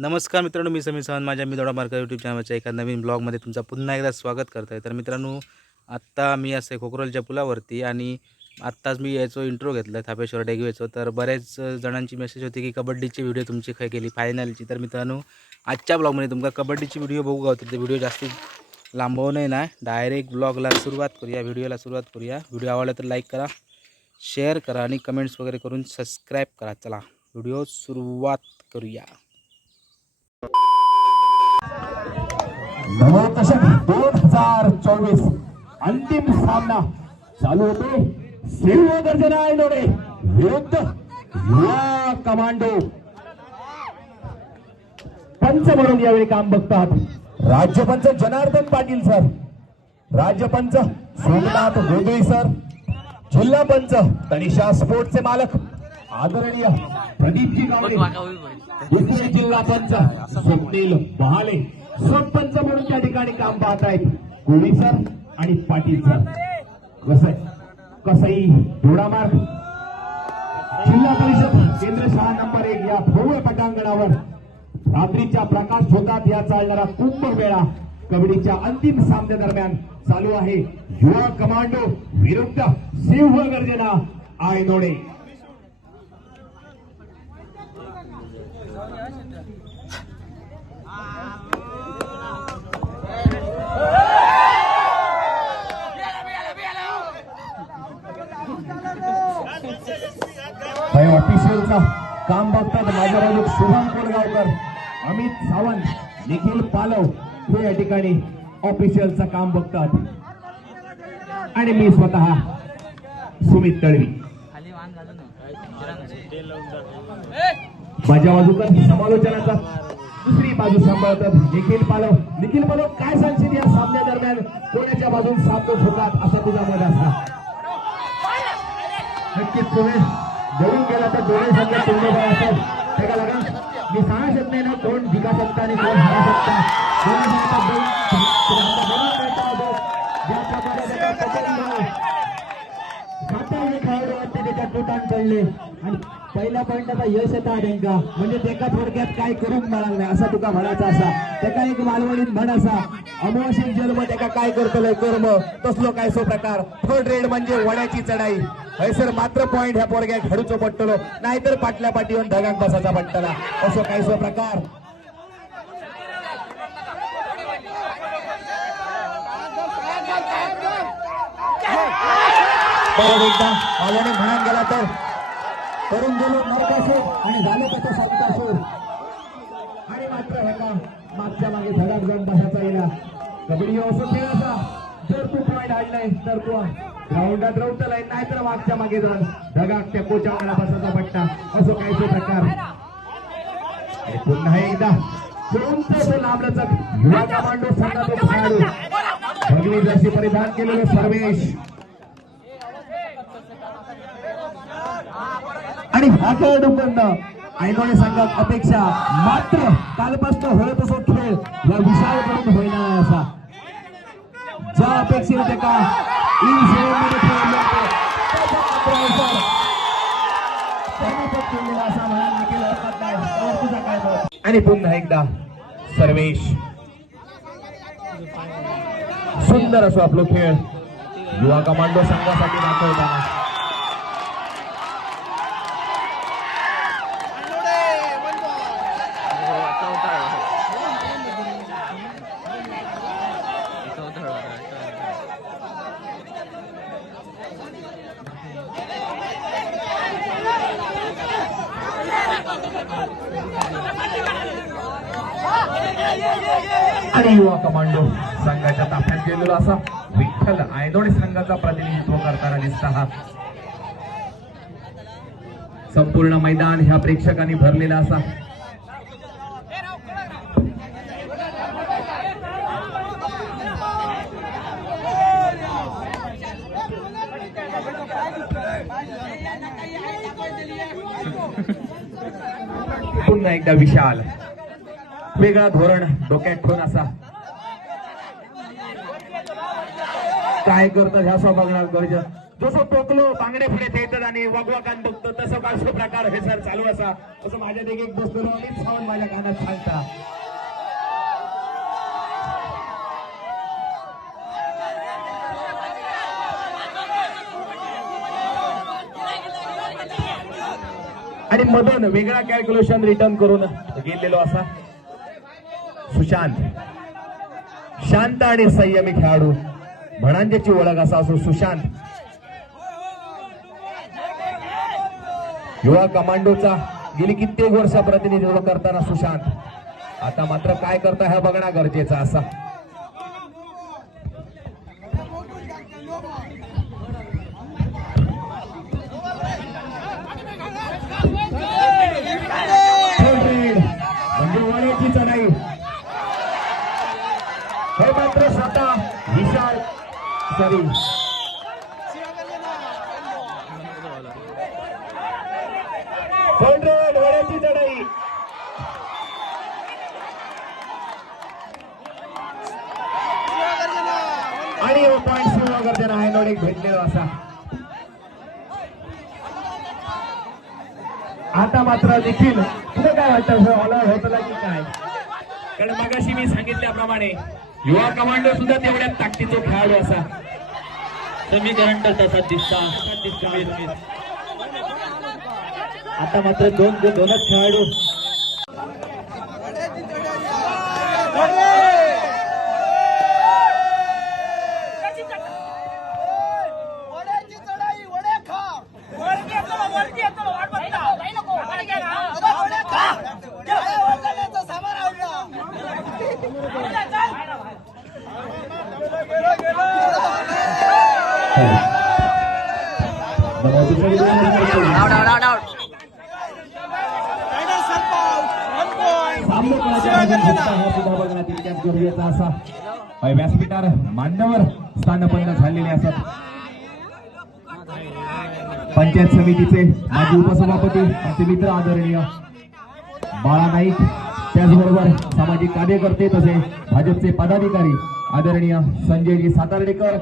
नमस्कार मित्रांनो मी समीर सावंत माझ्या मी दोडा मार्का यूट्यूब चॅनलच्या एका नवीन ब्लॉगमध्ये तुमचं पुन्हा एकदा स्वागत करतो आहे तर मित्रांनो आत्ता मी असं खोकरोलच्या पुलावरती आणि आत्ताच मी याचं इंट्रो घेतलं थापेश्वर डेगवेचं. तर बऱ्याच जणांची मेसेज होती की कबड्डीची व्हिडिओ तुमची खय केली फायनलची तर मित्रांनो आजच्या ब्लॉगमध्ये तुमका कबड्डीची व्हिडिओ बघू गावतील ते व्हिडिओ जास्ती लांबवू नाही ना. डायरेक्ट ब्लॉगला सुरुवात करूया व्हिडिओला सुरुवात करूया. व्हिडिओ आवडला तर लाईक करा शेअर करा आणि कमेंट्स वगैरे करून सबस्क्राईब करा. चला व्हिडिओ सुरुवात करूया. नवदशक दोन हजार चोवीस अंतिम सामना चालू होते. सिल्व गर्जना आयनोडे विरुद्ध युवा कमांडो. पंच म्हणून यावेळी काम बघतात. राज्यपंच जनार्दन पाटील सर राज्यपंच सोमनाथ गोदळी सर जिल्हा पंच तनिषा स्पोर्टचे मालक आदरणीय प्रदीपजी गावडे जिल्हा पंच स्वप्नील बहाले सरपंच म्हणून त्या ठिकाणी काम पाहत आहेत कोळी सर आणि पाटील सर. कसं कसई दोडामार्ग जिल्हा परिषद केंद्र शाळा नंबर एक या भव्य पटांगणावर रात्रीच्या प्रकाश झोतात या चालणारा कुंभमेळा कबड्डीच्या अंतिम सामन्यादरम्यान चालू आहे. युवा कमांडो विरुद्ध सिंह गर्जना आयनोडे. काही ऑफिशियलचा काम बघतात माझ्या बाजू शुभम कोलगावकर अमित सावंत निखिल पालव हे या ठिकाणी ऑफिशियलचं काम बघतात. आणि मी स्वतः सुमित तळवी. माझ्या बाजूकर समालोचनाचा दुसरी बाजू सांभाळतात निखिल पालव. निखिल पालव काय सांगशील या सामन्या दरम्यान? कोणाच्या बाजून सामने होतात असा तुझा मत असा? नक्कीच तुम्ही जळून गेला तर दोन्ही संघ पूर्ण बळ असेल त्याला लगा मी सांगू शकत नाही ना कोण जिका शकता आणि कोण हारा शकता दोन-. ज्या प्रकारे त्याचा वाटते पडले. आणि पहिल्या पॉईंटाचा यश येता त्यांना म्हणजे त्याका थोडक्यात काय करून मिळालं नाही असा तुका म्हणायचा असा. त्याका एक मालवणीत म्हण असा. अमोशिक जन्म त्याका काय करतलो कर्म? तसलो काय सो प्रकार? थर्ड रेड म्हणजे वड्याची चढाई. हयसर मात्र पॉइंट ह्या पोरग्याक हाडूचो पडटलो नाहीतर पाटल्या पाटी येऊन धगाक बसाचा पडटला असो काय सो प्रकार? परत एकदा आल्याने म्हणान गेला तर करून गेलो नरकासूर आणि झालं त्याचा संतासूर. आणि मात्र ह्याला मागच्या मागे धडाक जाऊन बसायचा येणार. कबड्डी असो. खेळायचा जर तू पॉईंट आणलाय तर तू ग्राउंडात रवतलाय नाहीतर मागच्या मागे जाऊन धगाक त्या मला बसायचा पट्टा. असो काहीचे प्रकार. पुन्हा एकदा उंच तो लांबलचक युवा कमांडो संघातून खेळाडू भगवी जशी परिधान केलेले सर्वेश. आणि ह्या खेळाडूंकडनं ऐनोळे संघात अपेक्षा मात्र कालपासून होत असो खेळ या विशाळकडून होईना असा. ज्या अपेक्षेने होते का इन सेवेमध्ये खेळले आणि पुन्हा एकदा सर्वेश. सुंदर असो आपलो खेळ. युवा कमांडो संघासाठी दाखवताना आणि युवा कमांडो संघाच्या ताफ्यात गेलेला असा विठ्ठल आयदोडे संघाचा प्रतिनिधित्व करताना दिसता आहात. संपूर्ण मैदान ह्या प्रेक्षकांनी भरलेला असा. पुन्हा एकदा विशाल. वेगळा धोरण डोक्यात ठेवून असा. काय करतात ह्या बघणार गरजेचं जसं टोकलो बांगडे पुढे येतात आणि वगवाकान बघतो तसं पाचशे प्रकार हे सर चालू असा. तसं माझ्या देखील एक बसलेलो अमित सावंत माझ्या कानात सांगता आणि मदन वेगळा कॅल्क्युलेशन रिटर्न करून गेलेलो असा. सुशांत. शांत आणि संयमी खेळाडू. भणांजेची ओळख असा असो सुशांत. युवा कमांडोचा गेली कित्येक वर्ष प्रतिनिधित्व करताना सुशांत. आता मात्र काय करता हे बघणं गरजेचं असा Third grade. म्हणजे वाड्याची चढाई हे मात्र स्वतः विशाल चढाई आणि पॉइंट शिव गर्जना आहे नोड एक भेटलेलो असा. आता मात्र देखील तुला काय वाटतं? ऑल आउट होतं की काय? कारण मगाशी मी सांगितल्याप्रमाणे युवा कमांडो सुद्धा तेवढ्या ताकदीचा खेळाडू असा. समीकरण तर तसा दिसता आता मात्र दोन दोनच खेळाडू वड्याची चढाई वडे खा वरती येतो वरती येतो वाट बघता नाही नको वडे खा वड्याचं सामान आवडला गरजेचा असा अय, व्यासपीठावर मान्यवर स्थानपन्न झालेले असतात पंचायत समितीचे माजी उपसभापती आमचे मित्र आदरणीय बाळा नाईक त्याचबरोबर सामाजिक कार्यकर्ते तसे भाजपचे पदाधिकारी आदरणीय संजयजी सातार्डेकर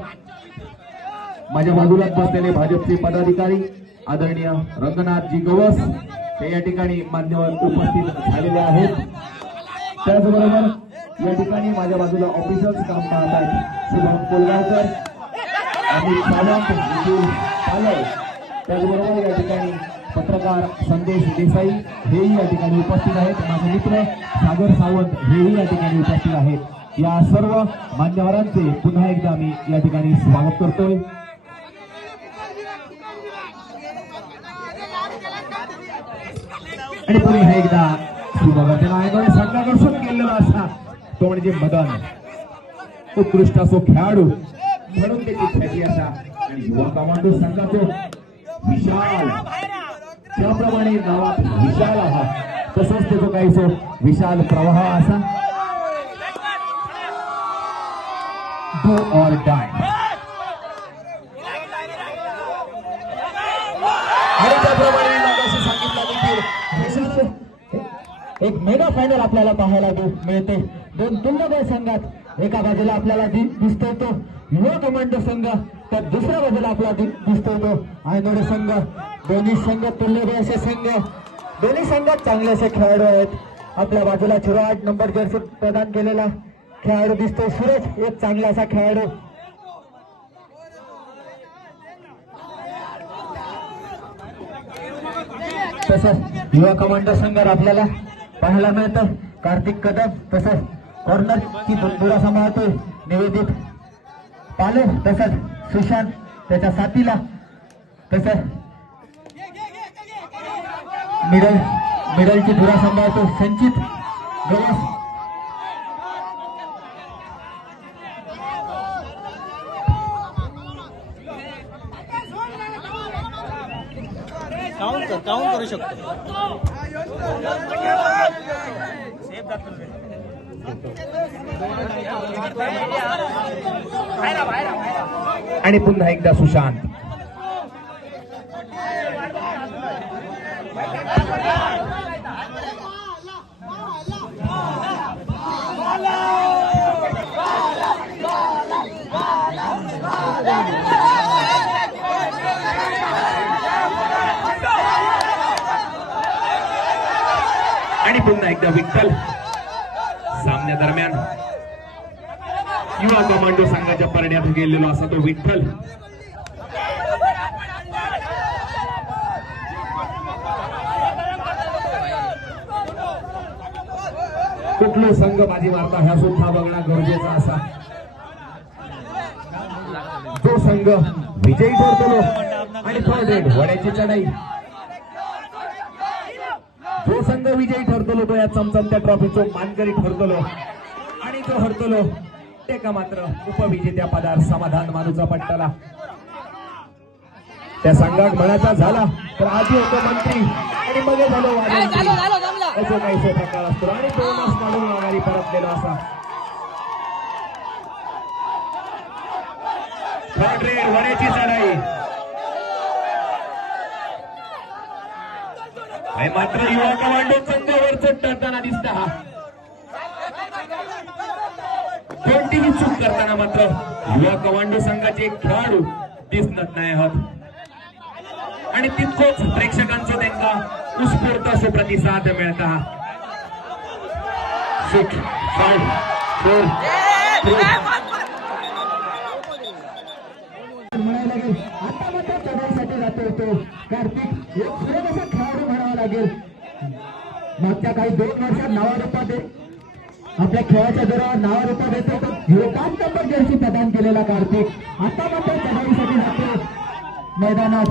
माझ्या बाजूलाच बसलेले भाजपचे पदाधिकारी आदरणीय रंगनाथजी गवस ते या ठिकाणी मान्यवर उपस्थित झालेले आहेत. त्याचबरोबर या ठिकाणी माझ्या बाजूला ऑफिसर्स काम पाहत आहेत शुभम कोलगावकर अमित सावंत पालव त्याचबरोबर या ठिकाणी पत्रकार संदेश देसाई हेही या ठिकाणी उपस्थित आहेत. माझे मित्र सागर सावंत हेही या ठिकाणी उपस्थित आहेत. या सर्व मान्यवरांचे पुन्हा एकदा मी या ठिकाणी स्वागत करतोय. आणि पुन्हा एकदा सुभगतेला आयोगाने संघाकडून केलेला असा. तो म्हणजे मदन. उत्कृष्ट असो खेळाडू. म्हणून त्याची ख्याती असा. आणि युवा कमांडो संघाचो विशाल. त्याप्रमाणे गावात विशाल आहात तसंच त्याचा काही विशाल प्रवाह असा. डू ऑर डाय आणि त्याप्रमाणे सांगितलं देखील विशाल एक मेगा फायनल आपल्याला पाहायला मिळते. दोन तुल्यबळ संघात एका बाजूला आपल्याला दि- दिसतोय तो युवा कमांडो संघ तर दुसऱ्या बाजूला आपला दि- दिसतोय तो आयनोडे संघ दोन्ही संघ तुल्यबळ असे संघ दोन्ही संघात चांगले असे खेळाडू आहेत. आपल्या बाजूला झिरो आठ नंबर जर्सी प्रदान केलेला खेळाडू दिसतोय. सूरज एक चांगला असा खेळाडू. तसंच युवा कमांडो संघात आपल्याला पाहायला मिळतं. कार्तिक कदम तसंच कॉर्नर ची दुरा सांभाळतोय निवेदित पाले तसंच सुशांत त्याच्या साथीला तसंच मिडल मिडलची धुरा सांभाळतो. संचित गवस. काउंट कर काउंट करू शकतो आणि पुन्हा एकदा सुशांत. आणि पुन्हा एकदा विठ्ठल. सामन्यादरम्यान युवा कमांडो संघाच्या परड्यात गेलेलो असा तो विठ्ठल. कुठलो संघ बाजी मारता ह्या सुद्धा बघणं गरजेचं असा. जो संघ विजयी ठरतो आणि थर्ड रेड वड्याची चढाई जो संघ विजयी ठरतलो तो या चमचमत्या ट्रॉफीचो मानकरी ठरतलो. आणि जो हरतलो. ते का मात्र उपविजेत्या पदार समाधान मानूचा पट्टाला. त्या संघात म्हणाचा झाला तर आधी होतो मंत्री. आणि मग झालो. असं काही प्रकार असतो. आणि दोनच काढून माघारी परतलेला असा. थर्ड रेड वड्याची चढाई. मात्र युवा कमांडो चंद्रावर चढताना दिसता हा. कोणतीही चूक करताना मात्र युवा कमांडो संघाचे खेळाडू दिसत नाही आहात. आणि तितकोच प्रेक्षकांचा त्यांना उत्स्फूर्त असे प्रतिसाद मिळता सिक्स फाईव्ह फोर म्हणायला लागेल आता मात्र चढाईसाठी जातो तो. कार्तिक एक सुरेख असा खेळाडू म्हणावा लागेल मागच्या काही दोन वर्षात नावारूपात आपल्या खेळाच्या जोरावर नावारूपात येतो. तो झिरो पण जर्सी प्रदान केलेला कार्तिक. आता मात्र चढाईसाठी जातो. मैदानात.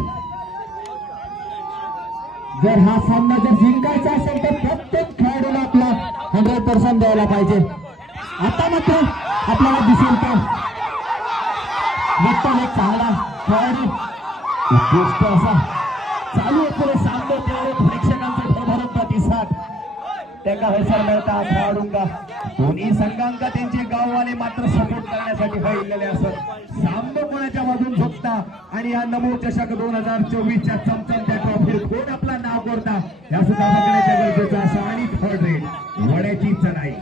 जर हा सामना जर जिंकायचा असेल तर प्रत्येक खेळाडूला आपला हंड्रेड पर्सेंट द्यायला पाहिजे. आता मात्र आपल्याला दिसेल तर विठ्ठल एक चांगला खेळाडू. उत्कृष्ट असा. चालू असलेले त्यांना हयसर मिळता खेळाडूंना दोन्ही संघांका त्यांचे गाववाले मात्र सपोर्ट करण्यासाठी पाहिलेले असत. सामनो कोणाच्या बाजून झोपता आणि या नमो चषक दोन हजार चोवीसच्या चमचमच्या ट्रॉफीत कोण आपला नाव करता? या सुद्धा बघण्याच्या गरजेचं असं आणि थर्ड रेड वड्याची चढाई.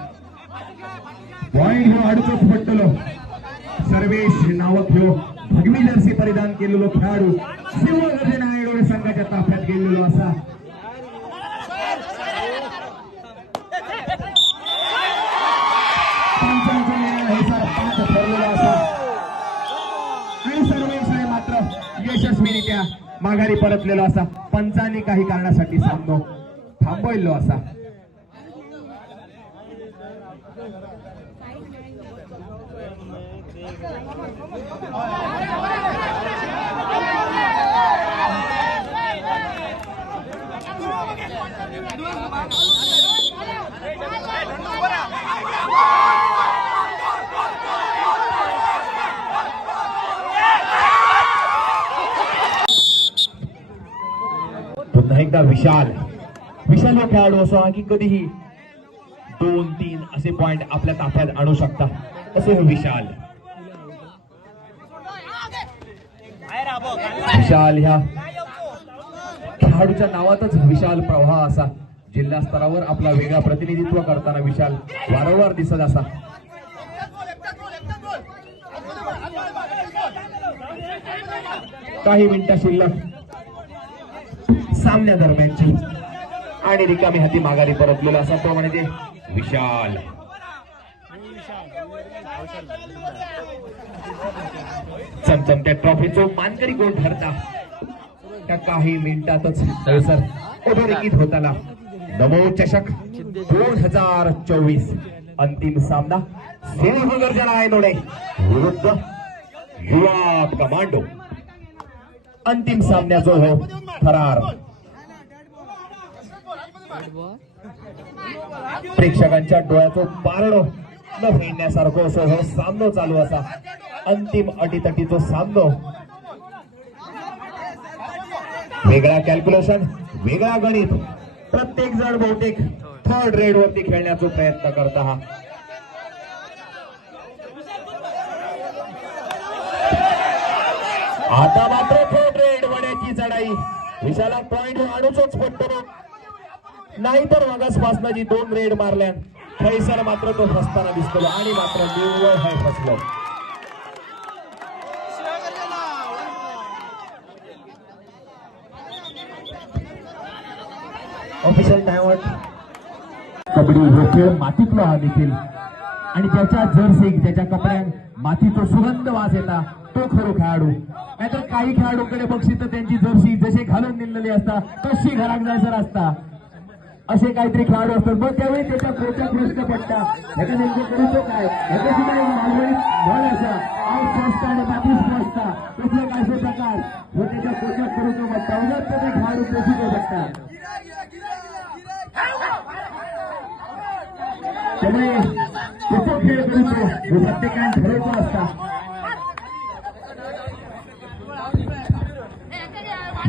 पॉइंट ह्यो अडचण पडतलो सर्वेश नावक ह्यो भगवी जर्सी परिधान केलेलो खेळाडू. शिवगर्जन आयडोळे संघाच्या ताफ्यात गेलेलो असा यशस्वीरित्या माघारी परतलेलो असा. पंचांनी काही कारणासाठी सामनो थांबवलो असा पुन्हा एकदा विशाल. विशाल हा खेळाडू असो हा की कधीही दोन तीन असे पॉइंट आपल्या ताफ्यात आणू शकता. असे विशाल. विशाल ह्या खेळाडूच्या नावातच विशाल प्रवाह असा. जिल्हा स्तरावर आपला वेगळा प्रतिनिधित्व करताना विशाल वारंवार दिसत असा. काही मिनिटं शिल्लक. सामन्या दरम्यानची. आणि रिकामी हाती माघारी परतलेला असा तो म्हणजे विशाल. चमचमत्या ट्रॉफीचो मानकरी कोण ठरता त्या काही मिनिटातच सर अधोरेखित होताना. नमो चषक दोन हजार चोवीस अंतिम सामना. सिंह गर्जना आहे नोडे. विरुद्ध युवा कमांडो. अंतिम सामन्याचो हो थरार प्रेक्षकांच्या डोळ्याचं पारणो न फेडण्यासारखं असं हो सामनो चालू असा. अंतिम अटीतटीचो सामनो. वेगळा कॅल्क्युलेशन वेगळा गणित. प्रत्येक जण बहुतेक थर्ड रेड वरती खेळण्याचा प्रयत्न करता हा आता मात्र थर्ड रेड वड्याची चढाई. विशाला पॉइंट आणूच पडतो नाहीतर मागास जी दोन रेड मारल्या थैसर मात्र तो फसताना दिसतो आणि मात्र निव्वळ हाय फसलो. ऑफिशियल टायवट कबड्डी हे खेळ मातीतला हा देखील. आणि त्याच्या जर्सी त्याच्या कपड्यात मातीचा सुगंध वास येता तो खरो खेळाडू. नाहीतर काही खेळाडूकडे बघशी तर त्यांची जर्सी जसे घालून निघलेली असता तशी घराक जायचं असता असे काहीतरी खेळाडू असतात. मग त्यावेळी त्याच्या कोचा प्रश्न पडता ह्याचा नेमकं करूचो काय? ह्याचा सुद्धा एक मालवणीत म्हण असा. आऊट फसता आणि बाकी फसता तसले काय प्रकार? व त्याच्या कोच्या करूचो पडता उलट तो ते खेळाडू पोचू शकता त्यामुळे त्याचा खेळ करूचो हे प्रत्येकाने ठरवतो असता.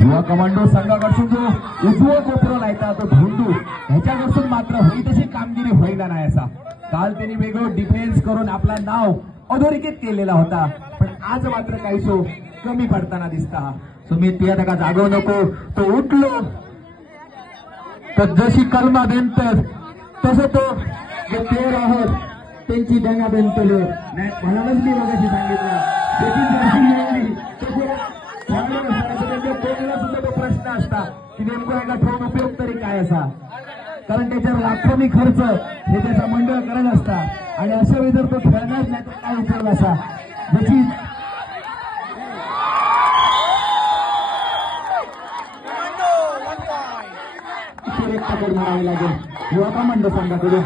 युवा कमांडो संघाकडसून जो उजवं कोपरा लायता तो धोंडू ह्याच्याकडसून मात्र होई तशी कामगिरी होईना नाही असा. काल त्यांनी वेगळं डिफेन्स करून आपला नाव अधोरेखित केलेला होता पण आज मात्र काही सो कमी पडताना दिसता. सुमित मी ती आता जागव नको? तो उठलो. तर जशी कलमा बेंतर तसं तो जे प्लेअर आहोत त्यांची दंगा बेंतलो नाही म्हणालच मी मगाशी सांगितलं. की नेमकं एका ठेवून उपयोग तरी काय असा? कारण त्याच्यावर लाखोनी खर्च हे त्याचा मंडळ करत असता. आणि अशा वेळी जर तो खेळणार नाही तर काय उपयोग असा? ज्याची एक मारावी लागेल. युवा कमांडो संघाकडून.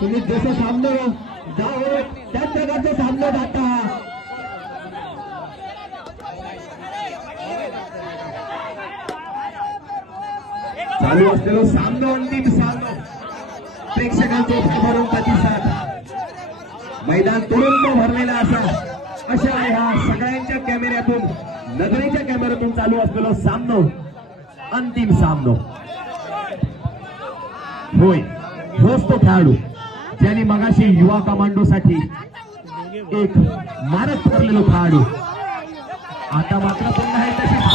तुम्ही जसं सामनं जावं त्याच प्रकारचं सामनं जाता. चालू असलेलो सामनो अंतिम सामनो. प्रेक्षकांचे भरभरून प्रतिसाद मैदान तुरुंब भरलेला असा. अशा ह्या सगळ्यांच्या कॅमेऱ्यातून नगरीच्या कॅमेऱ्यातून चालू असलेलो सामनो. अंतिम सामनो. होय. होच तो खेळाडू. ज्याने मगाशी युवा कमांडोसाठी एक मारक ठरलेलो खेळाडू. आता मात्र पुन्हा आहे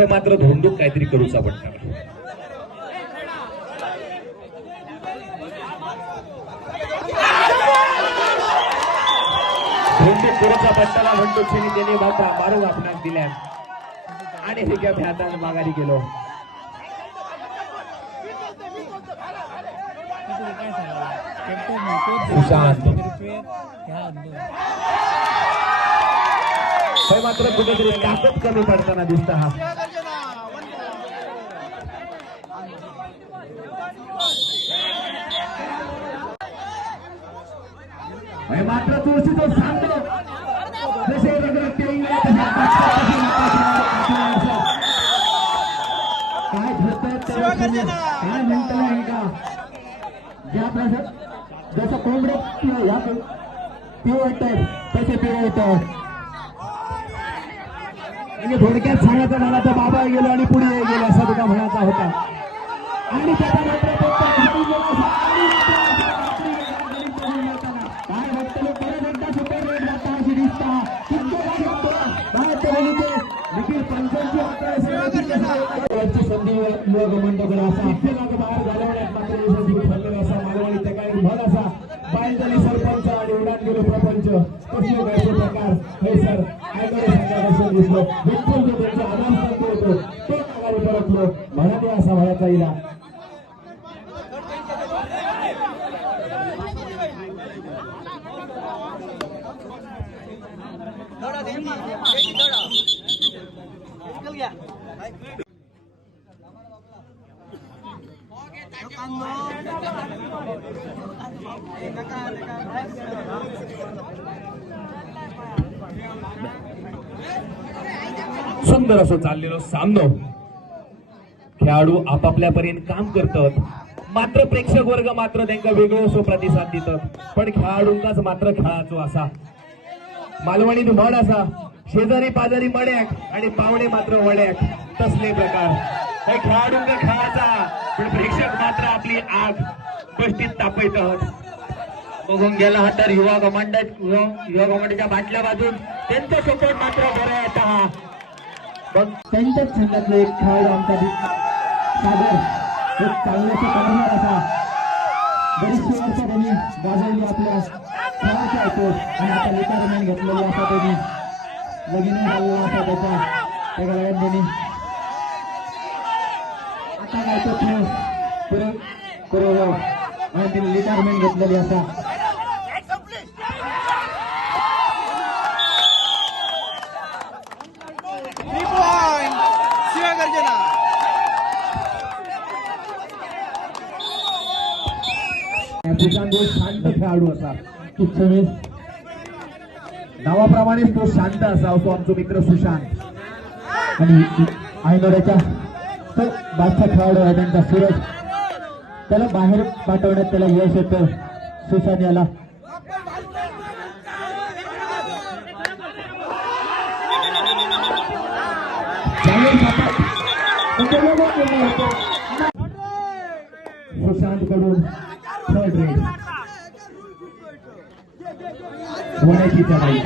हे मात्र धोंडूक काहीतरी करूचा पडणार धोंडूक करूचा पडताना म्हणतो क्षणी त्याने बाबा मारू आपणाक दिल्या. आणि हे काय भ्यातान माघारी गेलो. सुशांत हे मात्र कुठेतरी ताकद कमी पडताना दिसत हा मात्र तुळशी तो सांगतो. जसे काय घडतंय काय म्हणताय आहे का? ज्या प्रसंग जसं कोंबड्यात ह्या पिवळत तसे पिवळत म्हणजे थोडक्यात सांगायचं मला तर बाबा गेलो आणि पुढे गेलो असा तुला म्हणायचा होता. आणि काय परत एकदा सुपर रेट जाता अशी दिसता. निखिल पंचांची संधी युवा असा. बाहेर घालवण्यात मात्र यशस्वी ठरलेला असा. मालवणी त्या असा. बाहेर झाली सरपंच आणि उडान गेलो प्रपंच. कसले प्रकार. हे सर आयकडे सांगायचं दिसलो बिलकुल जो त्यांचा आधार स्तंभ होतो तो माघारी परतलो म्हणत असा म्हणायचा इला सुंदर असं चाललेलो सामनो. खेळाडू आपापल्या परीन काम करतात. मात्र प्रेक्षक वर्ग मात्र त्यांना वेगळो असो प्रतिसाद देतात. पण खेळाडूंकाच मात्र खेळाचो असा. मालवणीत म्हण असा. शेजारी पाजारी मड्याक आणि पावणे मात्र वड्याक तसले प्रकार. हे खेळाडूंका खेळाचा. पण प्रेक्षक मात्र आपली आग बष्टीत तापयत बघून गेला हा तर युवा कमांड युवा कमांडच्या बाटल्या बाजून. त्यांचा सपोर्ट मात्र बरं आहे आता. पण त्यांच्याच संघातलं एक खेळाडू आमचा सागर एक चांगल्याचा कर्णधार असा. बरीच वर्ष त्यांनी गाजवली आपल्या खेळाचा येतो आणि आता रिटायरमेंट घेतलेली असा त्यांनी. लगीन झालेला असा त्याचा. त्या गाड्यात त्यांनी. आता काय तो खेळ पुरे पुरे आणि त्यांनी रिटायरमेंट घेतलेली असा. सुशांत शांत खेळाडू असा. की तुम्ही नावाप्रमाणेच तो शांत असा तो आमचा मित्र सुशांत. आणि आयनोड्याच्या तर बादशा खेळाडू आहे त्यांचा सूरज. त्याला बाहेर पाठवण्यात त्याला यश येतं. सुशांत याला. सुशांत कडून थर्ड रेड होण्याची चढाई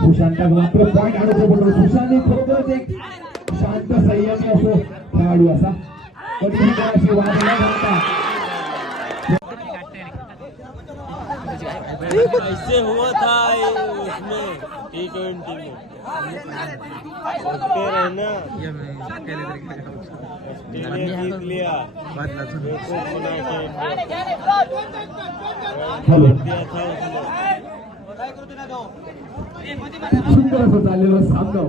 सुशांत मात्र पॉईंट आणायचं बोलतो सुशांतने खरोखरच एक शांत संयमी असो खेळाडू असा. कधीही कोणाशी वाद न ऐसे हुआ था उसमें। टी ट्वेंटी में देखते रहना। ऑस्ट्रेलिया जीत लिया। दिया था उसने सुंदर असं चाललेलं सामनं.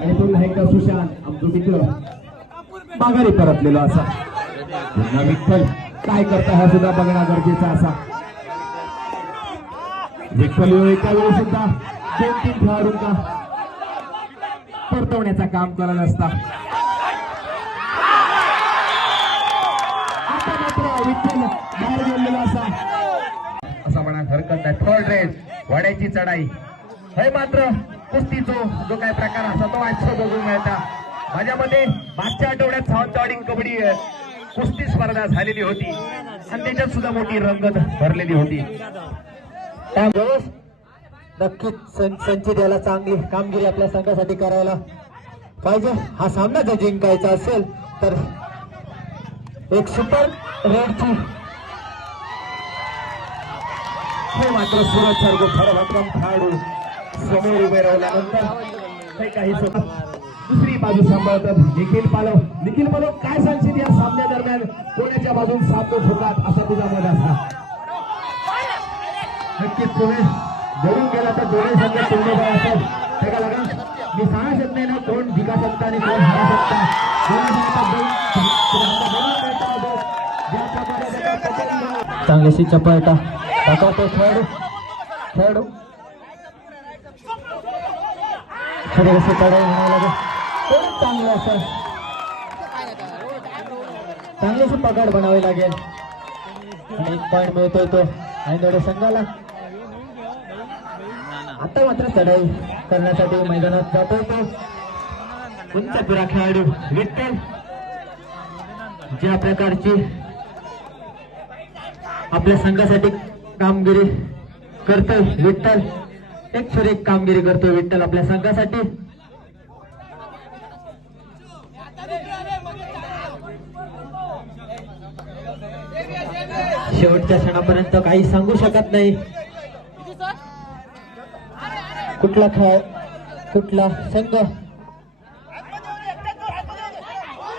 आणि तो नाही का सुशांत आमचं मित्र माघारी परतलेलो असा. पुन्हा विठ्ठल. काय करता हा सुद्धा बघणं गरजेचं असा. विठ्ठल एका सुद्धा दोन तीन खेळाडूंना परतवण्याचा काम करत असता आता मात्र विठ्ठल बाहेर गेलेला असा. असा म्हणा हरकत नाही. थर्ड रेस वाड्याची चढाई. हे मात्र कुस्तीचो जो काय प्रकार असा तो आजचा बघून मिळता. माझ्या मते मागच्या आठवड्यात सावंतवाडी कबड्डी कुस्ती स्पर्धा झालेली होती. आणि त्याच्यात सुद्धा मोठी रंगत भरलेली होती. त्यावेळेस नक्कीच संचित याला चांगली कामगिरी आपल्या संघासाठी करायला पाहिजे. हा सामना जर जिंकायचा असेल तर एक सुपर रेडची हे मात्र सुरत सारखं खरं खेळाडू समोर उभे राहिल्यानंतर हे काही सोबत दुसरी बाजू सांभाळतात निखिल पालव. निखिल पालव काय सांगशील या सामन्या दरम्यान कोणाच्या बाजून सामने होतात असा तुझा मत असणार. नक्कीच तुम्ही जरून गेला तर दोन्ही संघ पूर्ण असेल. त्याला लगा मी सांगू शकत नाही ना कोण जिका शकता आणि कोण हारा शकता दोन्ही संघात दोन- तुम्हाला बघून चांगलीशी चपळता. दाखवतो खेळाडू. खेळाडू. थोडंसं चढाई म्हणावं लागेल खूप चांगलं असं चांगलीशी पकड बनावी लागेल. आणि एक पॉईंट मिळतोय तो. आणि संघाला आता मात्र चढाई करण्यासाठी मैदानात जातो तो. उंच पुरा खेळाडू विठ्ठल. ज्या प्रकारची आपल्या संघासाठी कामगिरी करतोय विठ्ठल. एक सर एक कामगिरी करतोय विठ्ठल आपल्या संघासाठी. शेवटच्या क्षणापर्यंत काही सांगू शकत नाही. कुठला खेळ कुठला संघ?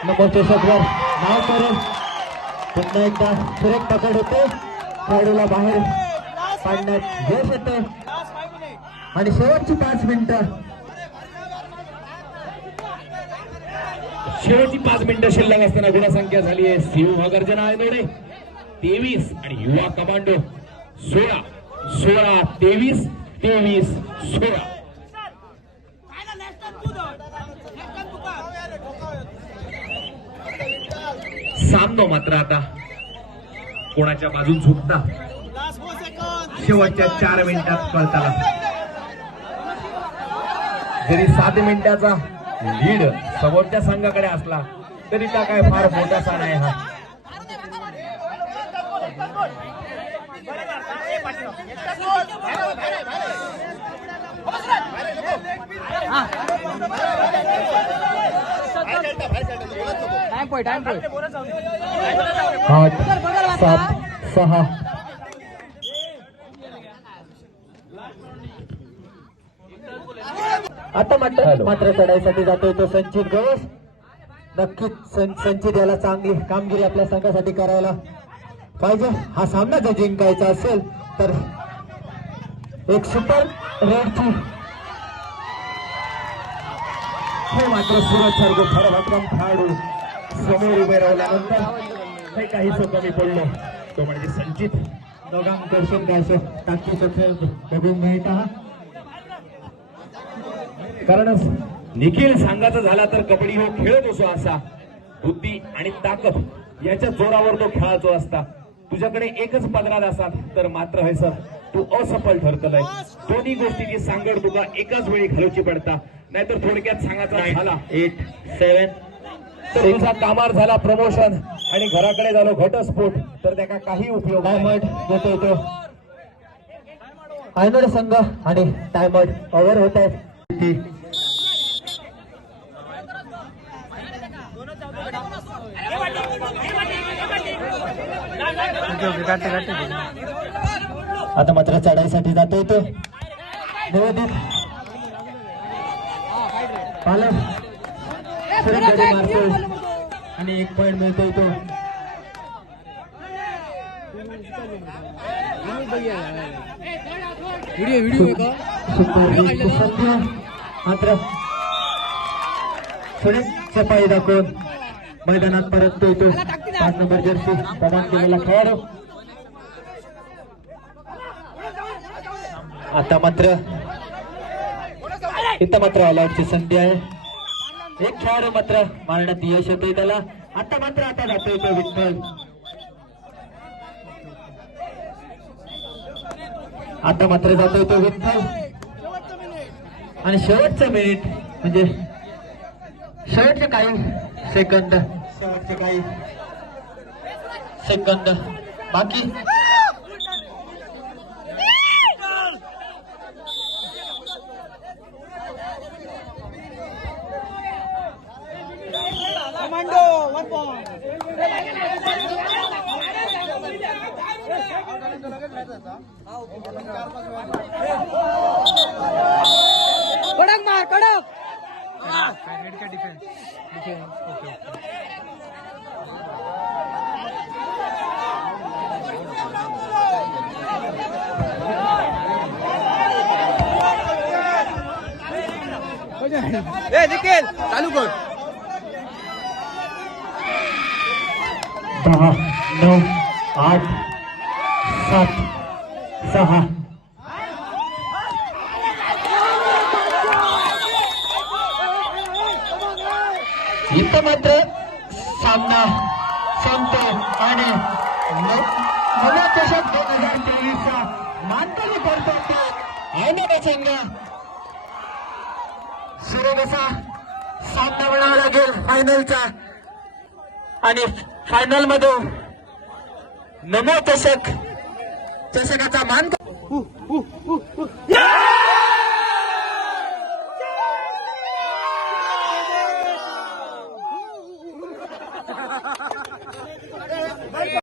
नंबर चौसष्टवर नाव करेल पुन्हा एकदा सुरेख पकड होते. खेळाडूला बाहेर पाडण्यात यश येते. आणि शेवटची पाच मिनिटं. शेवटची पाच मिनिटं शिल्लक असताना गुणसंख्या झाली आहे. सिंह गर्जना आयनोडे तेवीस आणि युवा कमांडो. सोळा सोळा तेवीस. तेवीस सोळा सामनो मात्र आता कोणाच्या बाजून झुकता? शेवटच्या चार मिनिटात कळताला. जरी सात मिनिटाचा लीड समोरच्या संघाकडे असला तरी त्या काय फार मोठा सण आहे हा. आठ सात सहा. आता मात्र मात्र चढाईसाठी जातोय तो संचित गवस नक्कीच संचित याला चांगली कामगिरी आपल्या संघासाठी करायला पाहिजे. हा सामना जर जिंकायचा असेल तर एक सुपर रेडची हे मात्र सुरत सारखे फरभटकम खेळाडू समोर उभे राहिल्यानंतर हे काहीच कमी पडलं. तो म्हणजे संचित. दोघां दर्शन घ्यायचं टाकीचं खेळ. बघून मिळत कारणच निखिल सांगायचा झाला तर कबड्डी हो खेळत असो असा. बुद्धी आणि ताकद याच्या जोरावर तो खेळायचो असता. तुझ्याकडे एकच पदरात असतात तर मात्र हे सर. तू असफल ठरतलंय दोन्ही गोष्टीची सांगड तुका एकाच वेळी घालूची पडता. नाहीतर थोडक्यात सांगायचा झाला. एट सेवन तर तुझा कामार झाला प्रमोशन आणि घराकडे झालो घटस्फोट. तर त्याचा काही उपयोग नाही. टायमर्ड येतो तो आयनोड संघ आणि टायमर्ड ओव्हर होत आहेत आता मात्र चढाईसाठी जातोय तो. निवेदित. पालक सुरेख गडी मारतोय. आणि एक पॉइंट मिळतोय तो सुपर हिट सत्य मात्र सुरेख सफाई दाखवून मैदानात परततोय तो. पाच नंबर जर्सी प्रदान केलेला खेळाडू. आता मात्र इथं मात्र ऑलआउटची संधी आहे. एक खेळाडू मात्र मारण्यात यश येतोय त्याला. आता मात्र आता जातोय तो विठ्ठल. आता मात्र जातोय तो विठ्ठल. आणि शेवटचं मिनिट म्हणजे शेवटचे काही सेकंद शेवटचे काही सेकंद बाकी कडक मार कडक. रेड का डिफेन्स ओके ए निखिल चालू कर. दहा नऊ आठ सात सहा इथं मात्र सामना संपतो आणि मला चषक दोन हजार तेवीसचा मानकरी करतो तो आयनाचा संघ. सुरू सामना म्हणावा लागेल फायनलचा. आणि फायनलमध्ये नमो चषक चषकाचा मान